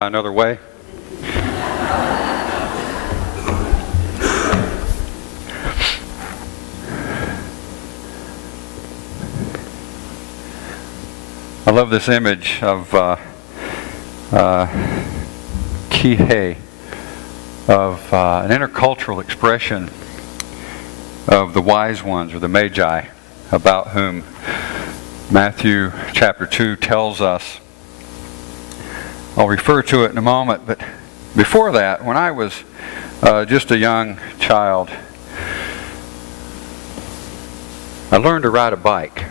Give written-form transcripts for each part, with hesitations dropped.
Another way. I love this image of Kihei, of an intercultural expression of the wise ones, or the Magi, about whom Matthew chapter 2 tells us. I'll refer to it in a moment, but before that, when I was just a young child, I learned to ride a bike.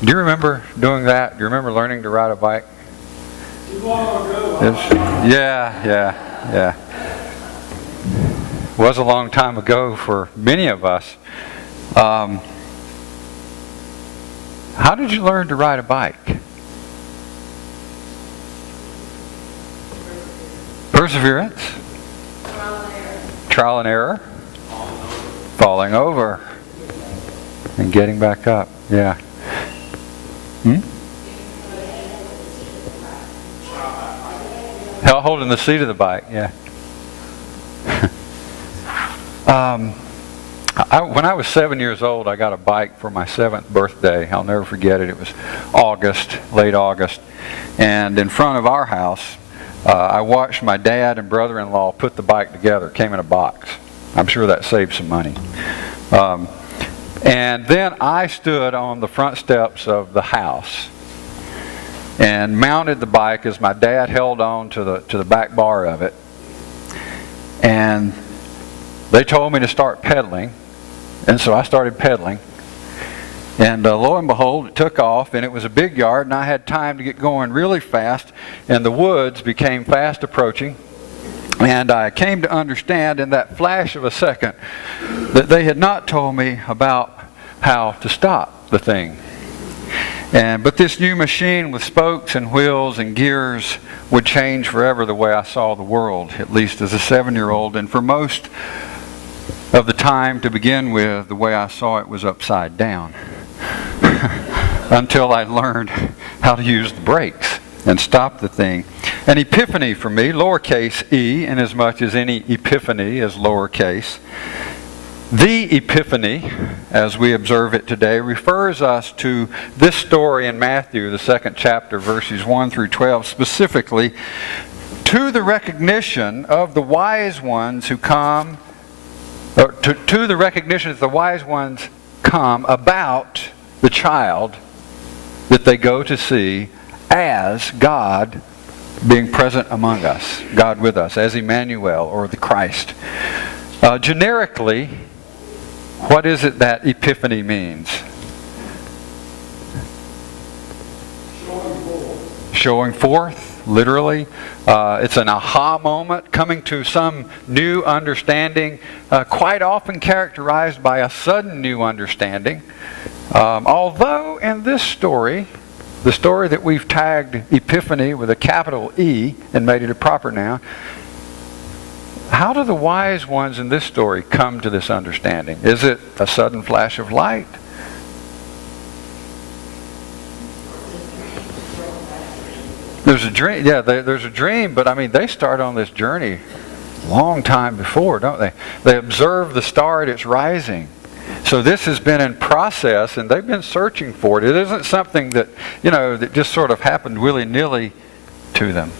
Do you remember doing that? Do you remember learning to ride a bike? Too long ago. Yeah. It was a long time ago for many of us. How did you learn to ride a bike? Perseverance. Trial and error. Falling over. And getting back up. Yeah. Holding the seat of the bike, yeah. When I was 7 years old, I got a bike for my 7th birthday. I'll never forget it. It was August, late August. And in front of our house, I watched my dad and brother-in-law put the bike together. It came in a box. I'm sure that saved some money. And then I stood on the front steps of the house and mounted the bike as my dad held on to the back bar of it. And they told me to start pedaling, and so I started pedaling. And lo and behold, it took off, and it was a big yard, and I had time to get going really fast, and the woods became fast approaching. And I came to understand in that flash of a second that they had not told me about how to stop the thing. But this new machine with spokes and wheels and gears would change forever the way I saw the world, at least as a 7-year-old. And for most of the time, to begin with, the way I saw it was upside down. Until I learned how to use the brakes and stop the thing. An epiphany for me, lowercase e, inasmuch as any epiphany is lowercase. The Epiphany, as we observe it today, refers us to this story in Matthew, the 2nd chapter, verses 1 through 12, specifically to the recognition of the wise ones who come, or to the recognition that the wise ones come about the child that they go to see as God being present among us, God with us, as Emmanuel, or the Christ. Generically, what is it that epiphany means? Showing forth, literally. It's an aha moment, coming to some new understanding, quite often characterized by a sudden new understanding. Although in this story, the story that we've tagged Epiphany with a capital E and made it a proper noun, how do the wise ones in this story come to this understanding? Is it a sudden flash of light? There's a dream, yeah, there's a dream, but I mean, they start on this journey a long time before, don't they? They observe the star at its rising. So this has been in process, and they've been searching for it. It isn't something that, that just sort of happened willy-nilly to them.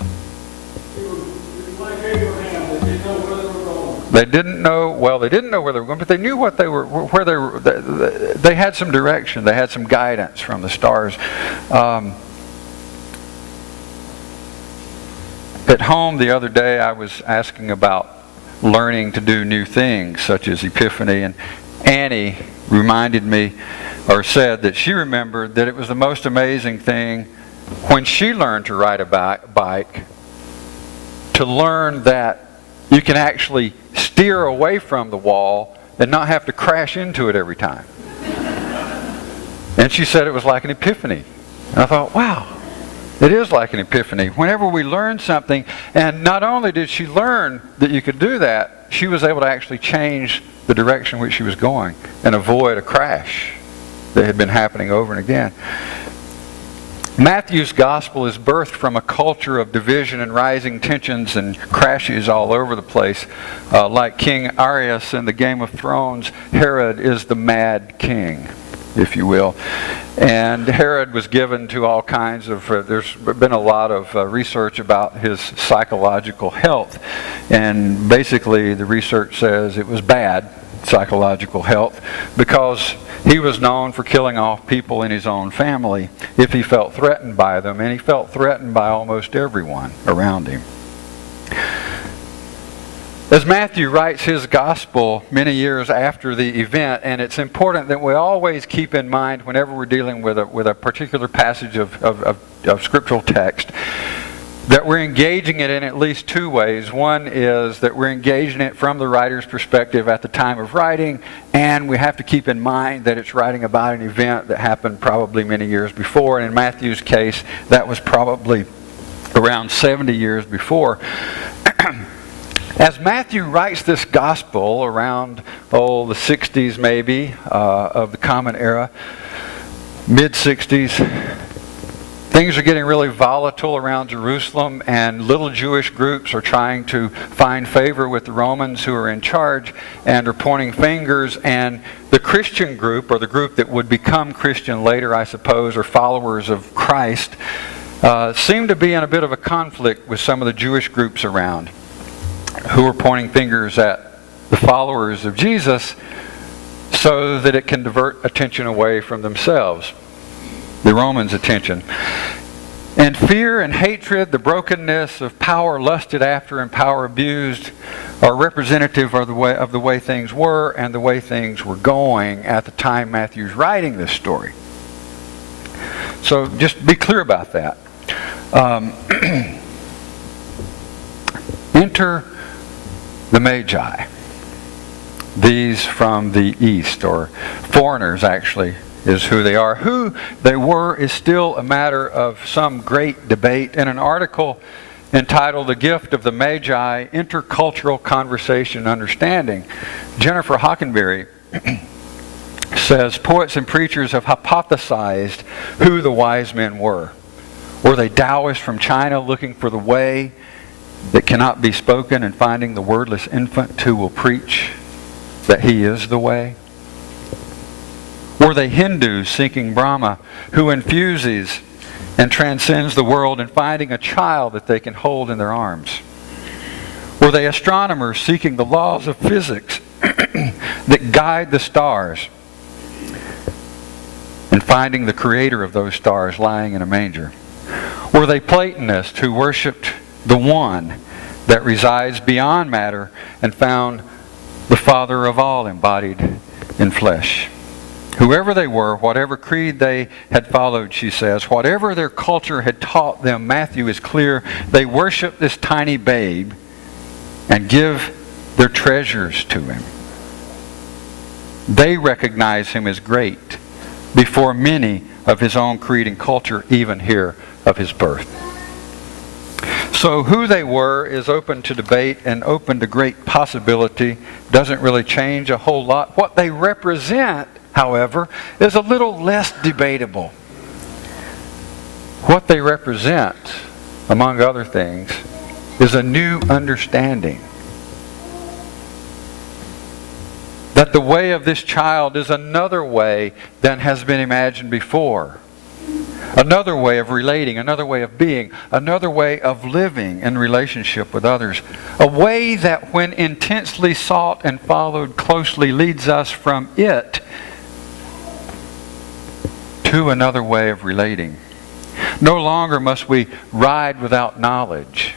They didn't know where they were going, but they knew where they were. They had some direction. They had some guidance from the stars. At home the other day, I was asking about learning to do new things, such as Epiphany, and Annie reminded me, or said that she remembered that it was the most amazing thing when she learned to ride a bike, to learn that you can actually steer away from the wall and not have to crash into it every time. And she said it was like an epiphany. And I thought, wow, it is like an epiphany. Whenever we learn something, and not only did she learn that you could do that, she was able to actually change the direction in which she was going and avoid a crash that had been happening over and again. Matthew's gospel is birthed from a culture of division and rising tensions and crashes all over the place. Like King Arius in the Game of Thrones, Herod is the mad king, if you will. And Herod was given to all kinds of, there's been a lot of research about his psychological health. And basically the research says it was bad psychological health because he was known for killing off people in his own family if he felt threatened by them, and he felt threatened by almost everyone around him. As Matthew writes his gospel many years after the event, and it's important that we always keep in mind whenever we're dealing with a particular passage of scriptural text, that we're engaging it in at least two ways. One is that we're engaging it from the writer's perspective at the time of writing, and we have to keep in mind that it's writing about an event that happened probably many years before. And in Matthew's case, that was probably around 70 years before. As Matthew writes this gospel around, the 60s maybe, of the Common Era, mid-60s, things are getting really volatile around Jerusalem, and little Jewish groups are trying to find favor with the Romans who are in charge and are pointing fingers. And the Christian group, or the group that would become Christian later, I suppose, or followers of Christ, seem to be in a bit of a conflict with some of the Jewish groups around who are pointing fingers at the followers of Jesus so that it can divert attention away from themselves. The Romans' attention. And fear and hatred, the brokenness of power lusted after and power abused, are representative of the way things were and the way things were going at the time Matthew's writing this story. So just be clear about that. Enter the Magi. These from the east, or foreigners actually, is who they are. Who they were is still a matter of some great debate. In an article entitled The Gift of the Magi, Intercultural Conversation and Understanding, Jennifer Hockenberry says, poets and preachers have hypothesized who the wise men were. Were they Taoists from China looking for the way that cannot be spoken and finding the wordless infant who will preach that he is the way? Were they Hindus seeking Brahma, who infuses and transcends the world and finding a child that they can hold in their arms? Were they astronomers seeking the laws of physics that guide the stars and finding the creator of those stars lying in a manger? Were they Platonists who worshipped the one that resides beyond matter and found the Father of all embodied in flesh? Whoever they were, whatever creed they had followed, she says, whatever their culture had taught them, Matthew is clear, they worship this tiny babe and give their treasures to him. They recognize him as great before many of his own creed and culture even hear of his birth. So who they were is open to debate and open to great possibility. Doesn't really change a whole lot. What they represent, however, is a little less debatable. What they represent, among other things, is a new understanding. That the way of this child is another way than has been imagined before. Another way of relating, another way of being, another way of living in relationship with others. A way that, when intensely sought and followed closely, leads us from it to another way of relating. No longer must we ride without knowledge,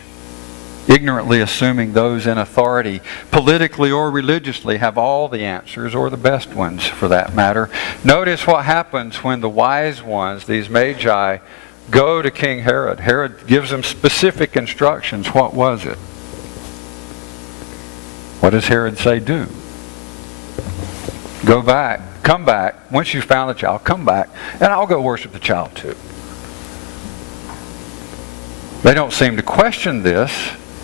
ignorantly assuming those in authority, politically or religiously, have all the answers, or the best ones for that matter. Notice what happens when the wise ones, these magi, go to King Herod. Herod gives them specific instructions. What was it? What does Herod say do? Go back. Come back. Once you've found the child, come back, and I'll go worship the child too. They don't seem to question this.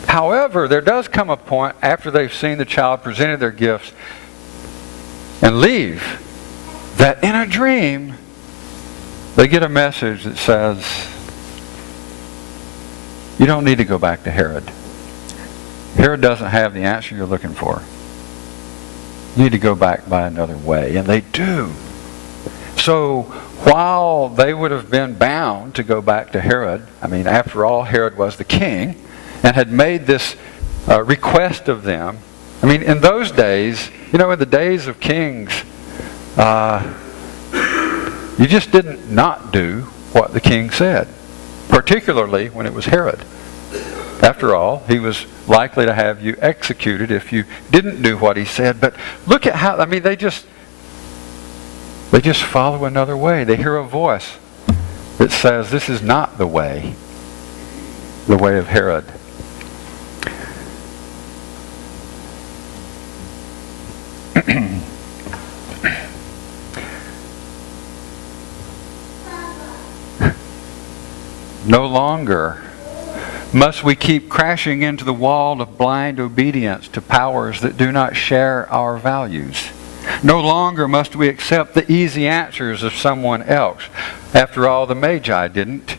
However, there does come a point after they've seen the child, presented their gifts, and leave, that in a dream, they get a message that says, you don't need to go back to Herod. Herod doesn't have the answer you're looking for. You need to go back by another way. And they do. So while they would have been bound to go back to Herod, I mean, after all, Herod was the king and had made this request of them. I mean, in those days, in the days of kings, you just didn't not do what the king said, particularly when it was Herod. After all, he was likely to have you executed if you didn't do what he said. But look at how, they just follow another way. They hear a voice that says, this is not the way of Herod. No longer must we keep crashing into the wall of blind obedience to powers that do not share our values. No longer must we accept the easy answers of someone else. After all, the Magi didn't.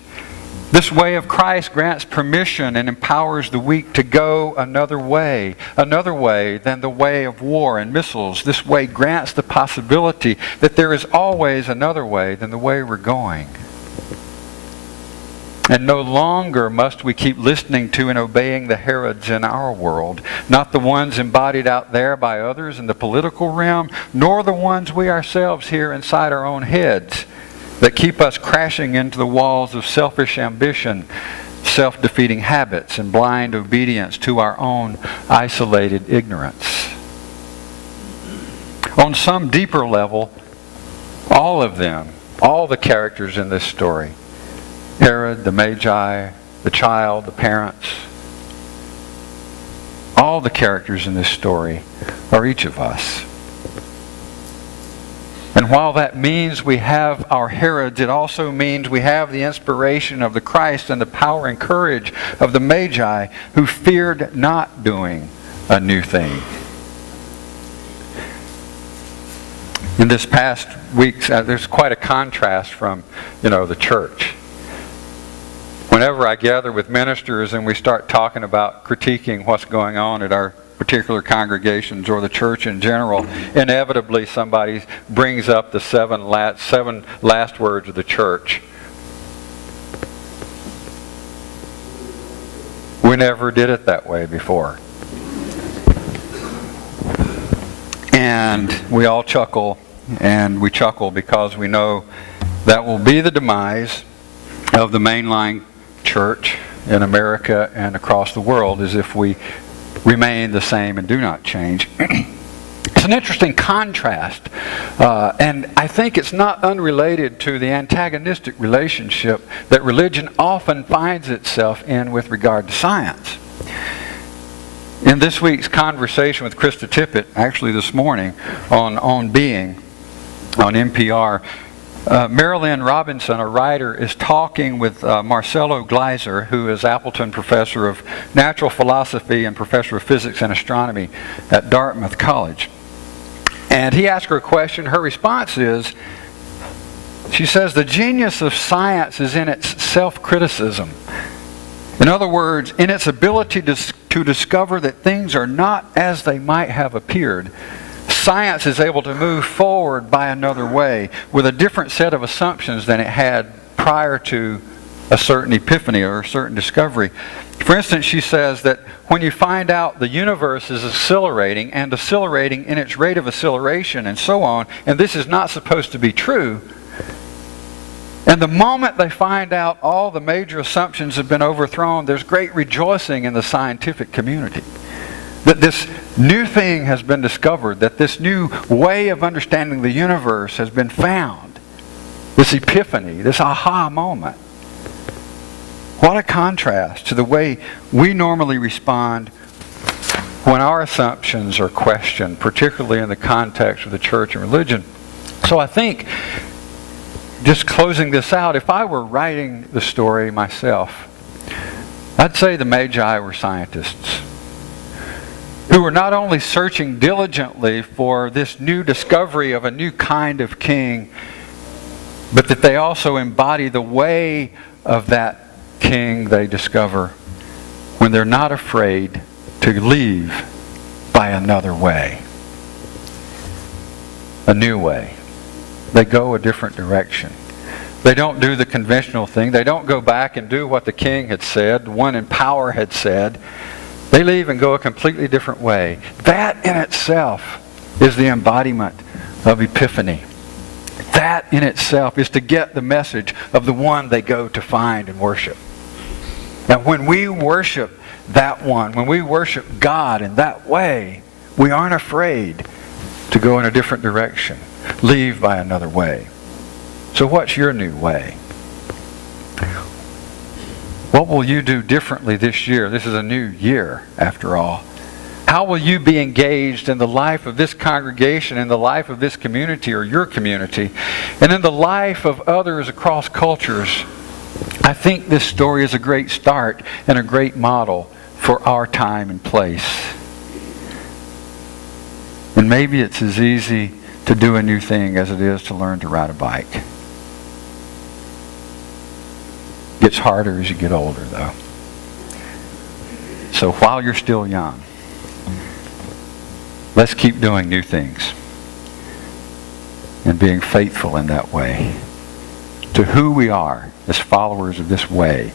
This way of Christ grants permission and empowers the weak to go another way than the way of war and missiles. This way grants the possibility that there is always another way than the way we're going. And no longer must we keep listening to and obeying the Herods in our world, not the ones embodied out there by others in the political realm, nor the ones we ourselves hear inside our own heads that keep us crashing into the walls of selfish ambition, self-defeating habits, and blind obedience to our own isolated ignorance. On some deeper level, all of them, all the characters in this story, Herod, the Magi, the child, the parents, all the characters in this story are each of us. And while that means we have our Herods, it also means we have the inspiration of the Christ and the power and courage of the Magi who feared not doing a new thing. In this past week, there's quite a contrast from, the church. Whenever I gather with ministers and we start talking about critiquing what's going on at our particular congregations or the church in general, inevitably somebody brings up the seven last words of the church. We never did it that way before. And we all chuckle, and we chuckle because we know that will be the demise of the mainline church in America and across the world, is if we remain the same and do not change. It's an interesting contrast, and I think it's not unrelated to the antagonistic relationship that religion often finds itself in with regard to science. In this week's conversation with Krista Tippett, actually this morning, on Being, on NPR, Marilyn Robinson, a writer, is talking with Marcelo Gleiser, who is Appleton Professor of Natural Philosophy and Professor of Physics and Astronomy at Dartmouth College. And he asked her a question. Her response is, she says, the genius of science is in its self-criticism. In other words, in its ability to discover that things are not as they might have appeared. Science is able to move forward by another way with a different set of assumptions than it had prior to a certain epiphany or a certain discovery. For instance, she says that when you find out the universe is accelerating and accelerating in its rate of acceleration and so on, and this is not supposed to be true, and the moment they find out all the major assumptions have been overthrown, there's great rejoicing in the scientific community. That this new thing has been discovered, that this new way of understanding the universe has been found. This epiphany, this aha moment. What a contrast to the way we normally respond when our assumptions are questioned, particularly in the context of the church and religion. So I think, just closing this out, if I were writing the story myself, I'd say the Magi were scientists who were not only searching diligently for this new discovery of a new kind of king, but that they also embody the way of that King they discover when they're not afraid to leave by another way. A new way. They go a different direction. They don't do the conventional thing. They don't go back and do what the King had said, the one in power had said. They leave and go a completely different way. That in itself is the embodiment of Epiphany. That in itself is to get the message of the one they go to find and worship. And when we worship that one, when we worship God in that way, we aren't afraid to go in a different direction, leave by another way. So what's your new way? What will you do differently this year? This is a new year, after all. How will you be engaged in the life of this congregation, in the life of this community or your community, and in the life of others across cultures? I think this story is a great start and a great model for our time and place. And maybe it's as easy to do a new thing as it is to learn to ride a bike. Gets harder as you get older, though. So while you're still young, let's keep doing new things and being faithful in that way to who we are as followers of this way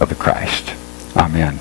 of the Christ. Amen.